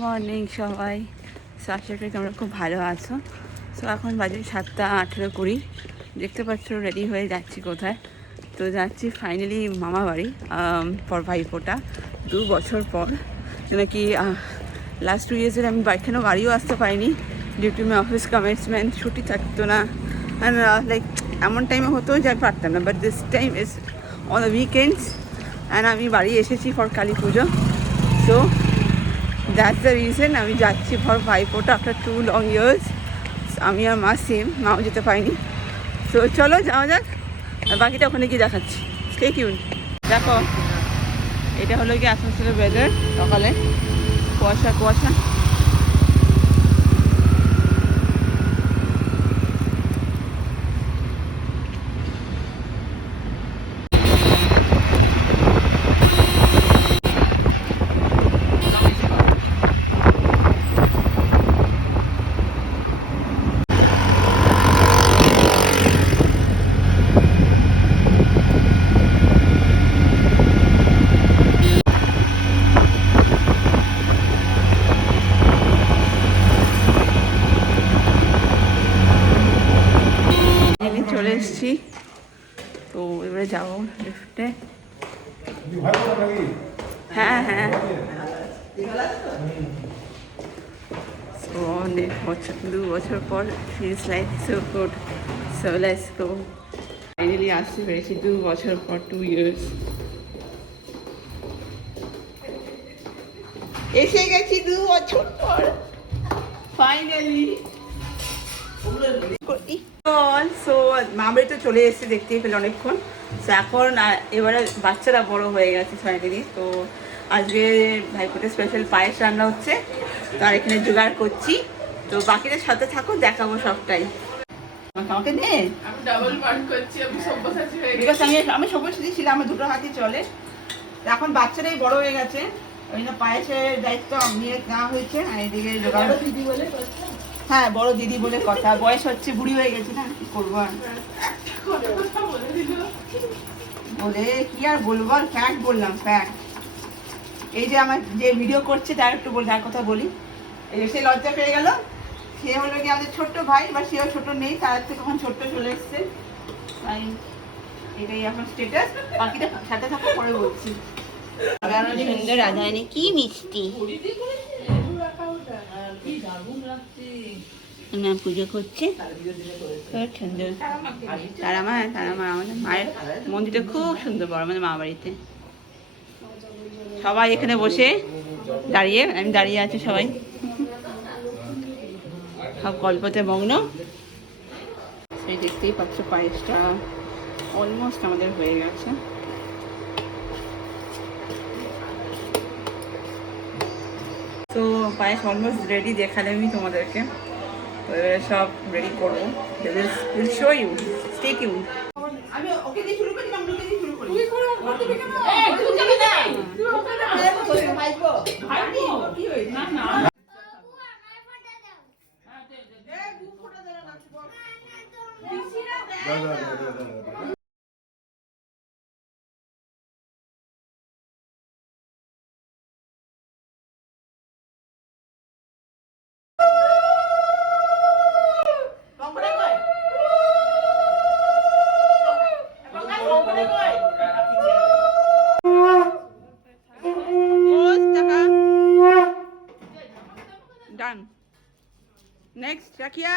Morning সবাই। So আশা করি তোমরা খুব ভালো আছো। সো এখন বাজে 7:18 দেখতে পাচ্ছ রেডি হয়ে যাচ্ছি কোথায়। তো যাচ্ছি ফাইনালি মামা বাড়ি ফর ভাইফোঁটা 2 বছর পর। নাকি লাস্ট 2 ইয়ার্সের আমি এখানেও বাড়িও আসতে পারিনি due to my office commitment, ছুটি থাকতো না। অ্যান্ড লাইক এমন টাইমে হতো যে আমি পারতাম না, but this time is on the weekends and আমি বাড়ি এসেছি for Kali Puja. So that's the reason আমি যাচ্ছি for Bhai Phonta after 2 long years. আমি আর মা সেম, মাও যেতে পারিনি। সো চলো যাওয়া যাক, আর বাকিটা ওখানে গিয়ে দেখাচ্ছি। Stay tuned. দেখো এটা হলো গিয়ে আসানসোলের ওয়েদার, সকালে কুয়াশা কুয়াশা। চলে এসছি, তো এবারে যাবো লিফটে। হ্যাঁ হ্যাঁ, সো অনেক বছর, 2 বছর পর feels like so good. So let's go. Finally আসতে পেরেছি 2 বছর পর, 2 ইয়ার্স। এসে গেছি 2 বছর পর ফাইনালি। সো মামাবাড়ি তো চলে এসেছে, দেখতেই পেলে অনেকক্ষণ। সো এখন এবারে বাচ্চারা বড় হয়ে গেছে ফাইনালি। তো আজকে ভাইফোঁটা স্পেশাল পায়েস রান্না হচ্ছে, তার এখানে জোগাড় করছি। তো বাকিদের সাথে থাকো, দেখাবো সবটাই। আমাকে নে, আমি ডাবল পার্ট করছি, আমি সব্যসাচী হয়ে গেছি। বিকজ আমি সব্যসাচী ছিলাম, আমার দুটো হাতই চলে। এখন বাচ্চারাই বড় হয়ে গেছে, ওই জন্য পায়েসের দায়িত্ব নিয়ে নেওয়া হয়েছে। আর এদিকে জোগাড় দিদি বলে হ্যাঁ বড় দিদি বলে কথা, বয়স হচ্ছে, বুড়ি হয়ে গেছে না, কি করবো আর। কথা বলে দিল। বলে কি আর বলবো, আর ফ্যাক্ট বললাম, ফ্যাক্ট। এই যে আমার যে ভিডিও করছে তার একটু বলি, তার কথা বলি। এই যে সে লজ্জা পেয়ে গেল, সে হলো কি আমাদের ছোট্ট ভাই, বা সেও ছোট নেই, তার থেকে কখন ছোট্ট চলে এসছে। তাই এটাই এখন স্টেটাস। বাকিটা সাথে সাথে পরে বলছি। সুন্দর রাধারানী, কি মিষ্টি। না পুজো করছে, খুব সুন্দর। তারা মা আমাদের মায়ের মন্দিরটা খুব সুন্দর বড়, আমাদের মা বাড়িতে। সবাই এখানে বসে দাঁড়িয়ে, আমি দাঁড়িয়ে আছি, সবাই সব গল্পতে মগ্ন। সেই দেখতেই পাচ্ছ পায়েসটা অলমোস্ট আমাদের হয়ে গেছে। তো পায়েস অলমোস্ট রেডি, দেখালে আমি তোমাদেরকে। তো এবারে সব রেডি করবো, will show you, stay tuned. আমি ওকে দিয়ে শুরু করি, আমি ওকে দিয়ে শুরু করি। তুই করে করতে কেন? তুই যাবি না। তুই ওখানে ভাইপো ভাইপো কি হইছে? না না। ডান। নেক্সট রাখিয়া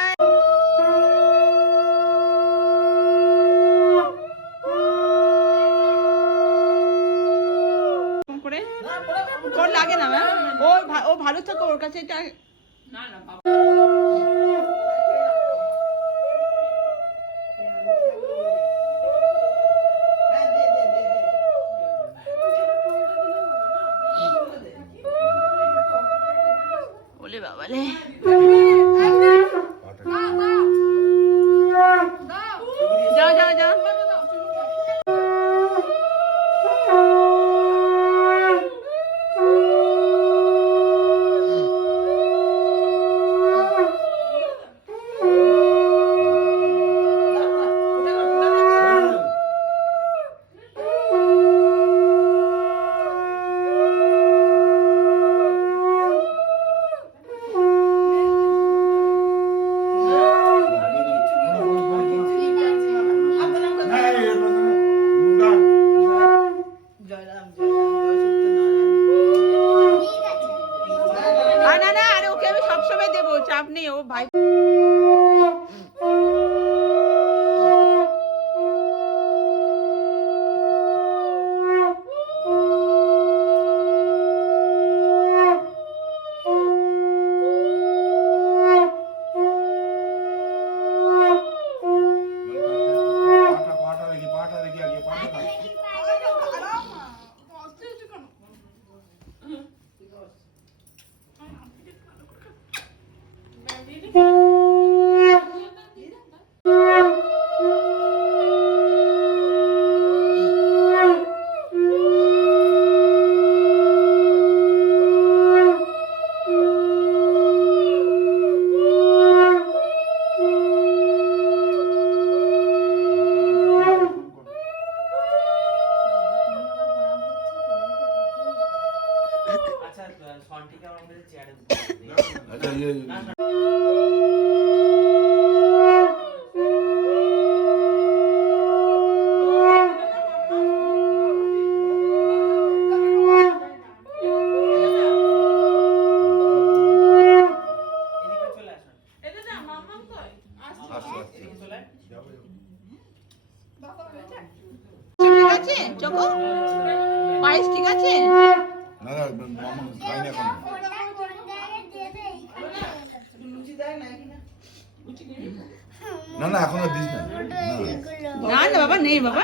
করে ওর লাগে না ম্যাম, ও ভালো থাকো, ওর কাছে এটা না না বলে বাবালে। যাও যাও যাও। চাপ নেই, ও ভাই ঠিক আছে চকো, পায়েস ঠিক আছে? না না মামা খাইনি এখন। না না এখন আর দিস না। না না বাবা, নেই বাবা।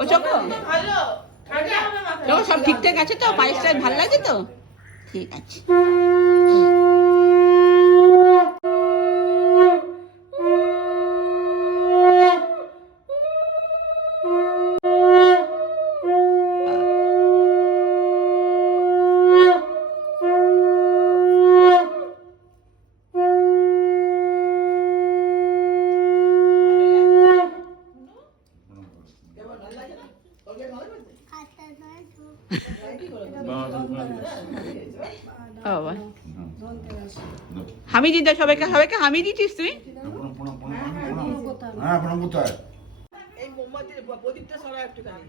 ও চকো চকো, সব ঠিকঠাক আছে তো? পায়েসটা ভালো লাগে তো? ঠিক আছে। বাবা হামি দিদা, সবাইকে সবাইকে হামি দিচ্ছিস তুই? হ্যাঁ প্রণাম কোথায়? এই মোমবাতির প্রদীপটা সরা একটুখানি।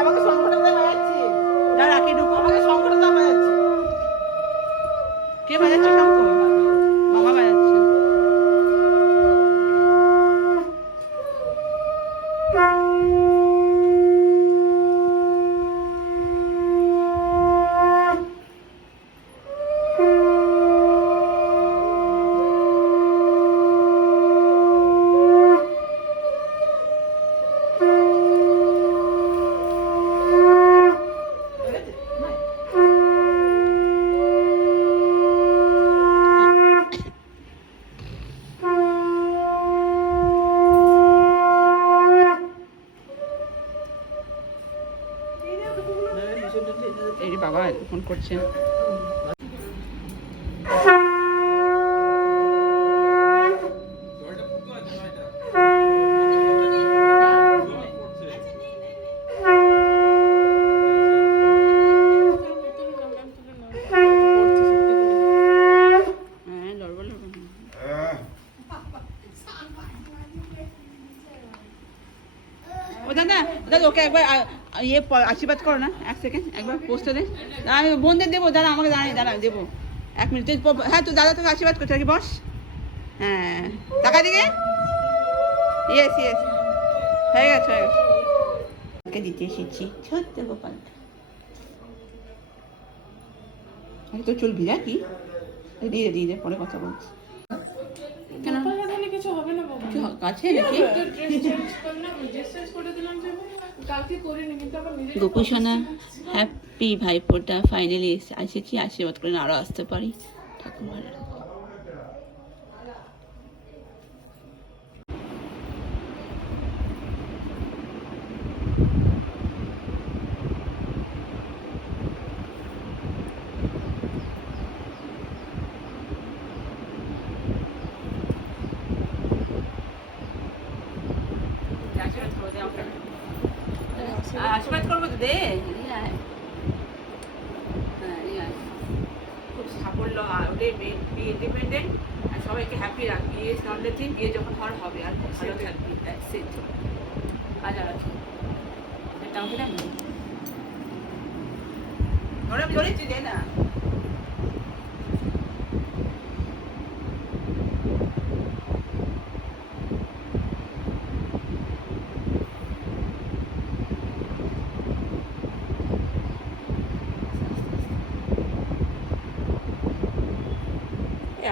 আমাকে শঙ্খটা দিয়ে বাজাচ্ছি। যা রাখি ঢুকো। আমাকে শঙ্খটা দিয়ে বাজাচ্ছি। কে বাজাচ্ছে শঙ্খ? মামা বাজাচ্ছে। এই বাবা ফোন করছে। ও দাদা দাদা ওকে একবার আশীর্বাদ করো না, 1 সেকেন্ড একবার পোস্টে দে। আমি বোনদের দেবো, দাঁড়া আমাকে দাঁড়া দেবো 1 মিনিট। হ্যাঁ তো দাদা তোকে আশীর্বাদ করছে আর কি, বস। হ্যাঁ টাকা দিকে, ইয়েস ইয়েস, হয়ে গেছে হয়ে গেছে। ওকে দিতে এসেছি ছোট্ট গোপালটা। তো চুল ভিজা কি, দিয়ে দে পরে কথা বলছি। কেন কিছু হবে না বাবা, কাছে নাকি কালকে করিনি কিন্তু আবার নিজে গোপুসোনা হ্যাপি ভাইফোঁটা ফাইনালি এসেছি, আশীর্বাদ করে আরও আসতে পারি, ঠাকুর ভালো রাখো। আশীর্বাদ করবো তো দে, খুব সাফল্য, ওটাই বি ইন্ডিপেন্ডেন্ট আর সবাইকে হ্যাপি রাখবি, বিয়ে ইজ নট দ্য থিং, বিয়ে যখন হওয়ার হবে আর খুব ভালো থাকবি, দ্যাটস ইট। আচ্ছা আচ্ছা এটা আমাকে দেন না, ওরা বলেছি দে না।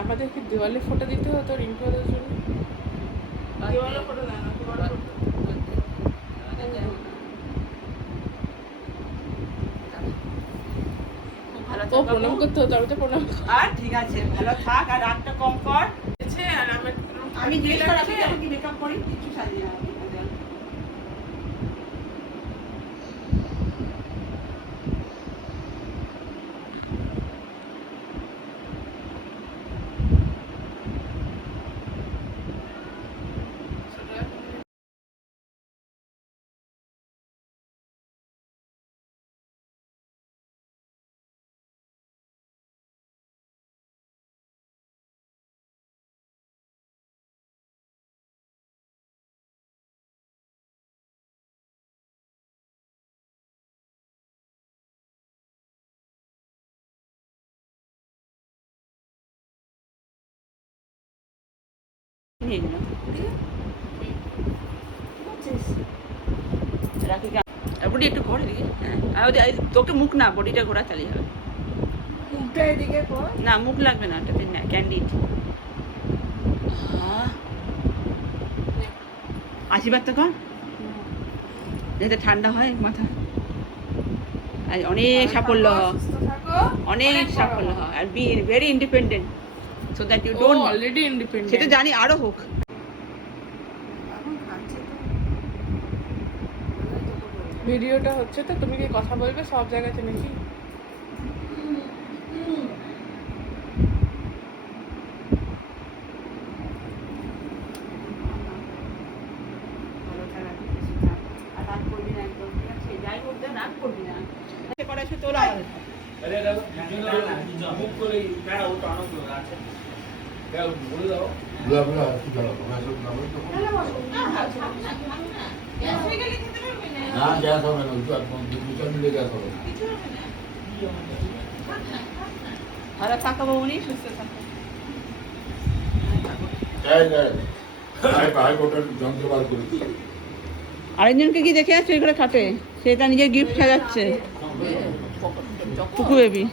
আমাদেরকে দেওয়ালে ফটো দিতে হতো রিঙ্কুদের জন্য। দেওয়ালে ফটো দেয় না, দেওয়ালে ও প্রণাম করতে হতো, আমি তো প্রণাম আর ঠিক আছে, ভালো থাক আর রাগটা কম কর। করেছে। আর আমার আমি জিজ্ঞেস করি আমি যখন কি মেকআপ করি কিছু সাজিয়ে না আমি। নিয়ে নিলাম, রাখি বডি একটু ঘোর এদিকে, হ্যাঁ আর তোকে মুখ না, বডিটা ঘোরা চালিয়ে হবে, মুখটা এদিকে কর। না মুখ লাগবে না, ওটাতে ক্যান্ডিড। আশীর্বাদ তো কর যাতে ঠান্ডা হয় মাথা, আর অনেক সাফল্য হয়, অনেক সাফল্য হয়, আর be very independent so that you don't, already independent. সেটা জানি আরো হোক। ভিডিওটা হচ্ছে তো, তুমি কি কথা বলবে সব জায়গাতে নাকি? ভালো থাকা, আর রাগ করবি না একদম, ঠিক আছে? যাই হোক যা, রাগ করবি না, করা আছে তোরা আমাদের দুলাগুলো কি গেল এসব না বলি তখন না গ্যাস হবে না, দু চার মিনিটে গ্যাস হবে না। ভালো থাকো বৌনি, সুস্থ থাকো। হাইকোর্টের যন্ত্র বার করেছি। আরেকজনকে কি দেখে আসছো এগুলো খাটে, সেটা নিজের গিফট সাজাচ্ছে টুকু বেবি।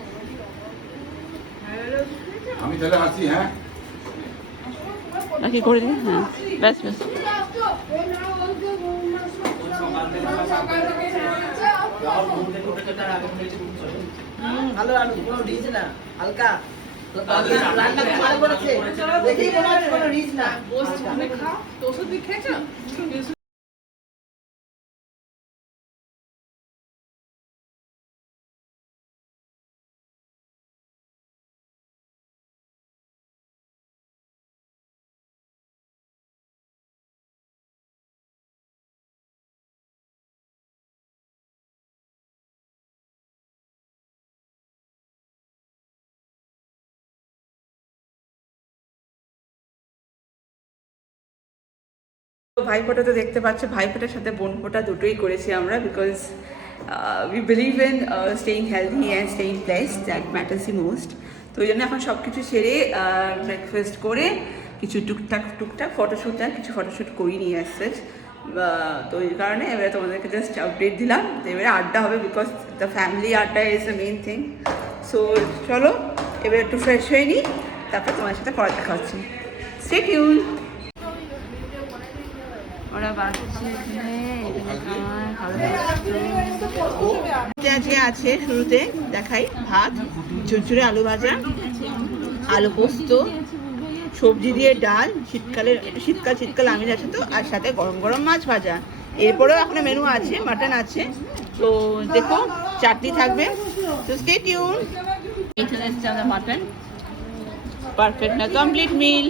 আমি তাহলে আসি, হ্যাঁ নাকি করে দিই, হ্যাঁ ব্যাস ব্যাস। ভালো আলু, কোনো রিচ না, হালকা রান্না ভালো করেছে, দেখেই মনে হচ্ছে কোনো রিচ না। তো ওষুধ দিয়ে খেয়েছো? তো ভাইফোঁটা তো দেখতে পাচ্ছ, ভাইফোঁটার সাথে বোনফোঁটা দুটোই করেছি আমরা, because we believe in staying healthy and staying blessed, that matters the most. তো ওই জন্য এখন সব কিছু সেরে ব্রেকফাস্ট করে কিছু টুকটাক ফটোশ্যুট, কিছু ফটোশ্যুট করি নিয়ে আসছে। তো এই কারণে এবারে তোমাদেরকে জাস্ট আপডেট দিলাম। তো এবারে আড্ডা হবে, বিকজ দ্য ফ্যামিলি আড্ডা is the main thing. So চলো এবার একটু ফ্রেশ হয়ে নিই, তারপর তোমার সাথে পরে দেখা হচ্ছে। Stay tune. ওরা বাড়ছে আজকে আছে শুরুতে দেখাই ভাত, ঝুরঝুরে আলু ভাজা, আলু পোস্ত, সবজি দিয়ে ডাল, শীতকাল আমিষ আছে তো, আর সাথে গরম গরম মাছ ভাজা। এরপরেও এখনো মেনু আছে, মাটন আছে, তো দেখো চাটনি থাকবে। তো স্টে টিউন। চলে এসছে আমাদের মাটন, পারফেক্ট না কমপ্লিট মিল।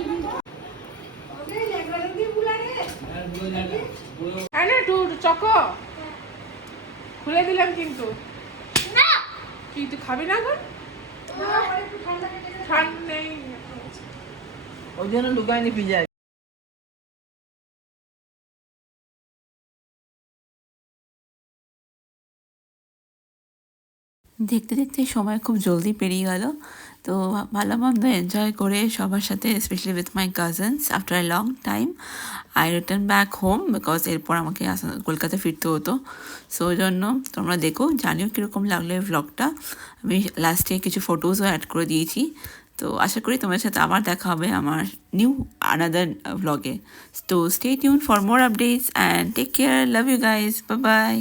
হ্যাঁ না একটু চকো খুলে দিলাম কিন্তু কি তুই খাবি না এখন? ঠান্ডা নেই ওই জন্য লুকায়নি পিজা। দেখতে দেখতে সময় খুব জলদি পেরিয়ে গেল। তো ভালো মন্দ এনজয় করে সবার সাথে, specially with my cousins, after a long time I return back home, because এরপর আমাকে কলকাতা ফিরতে হতো। সো ওই জন্য তোমরা দেখো, জানিও কীরকম লাগলো এই ভ্লগটা। আমি লাস্টে কিছু ফটোজও অ্যাড করে দিয়েছি। তো আশা করি তোমার সাথে আবার দেখা হবে আমার নিউ আনাদার ভ্লগে। তো stay tune for more updates and take care, love you guys, bye by.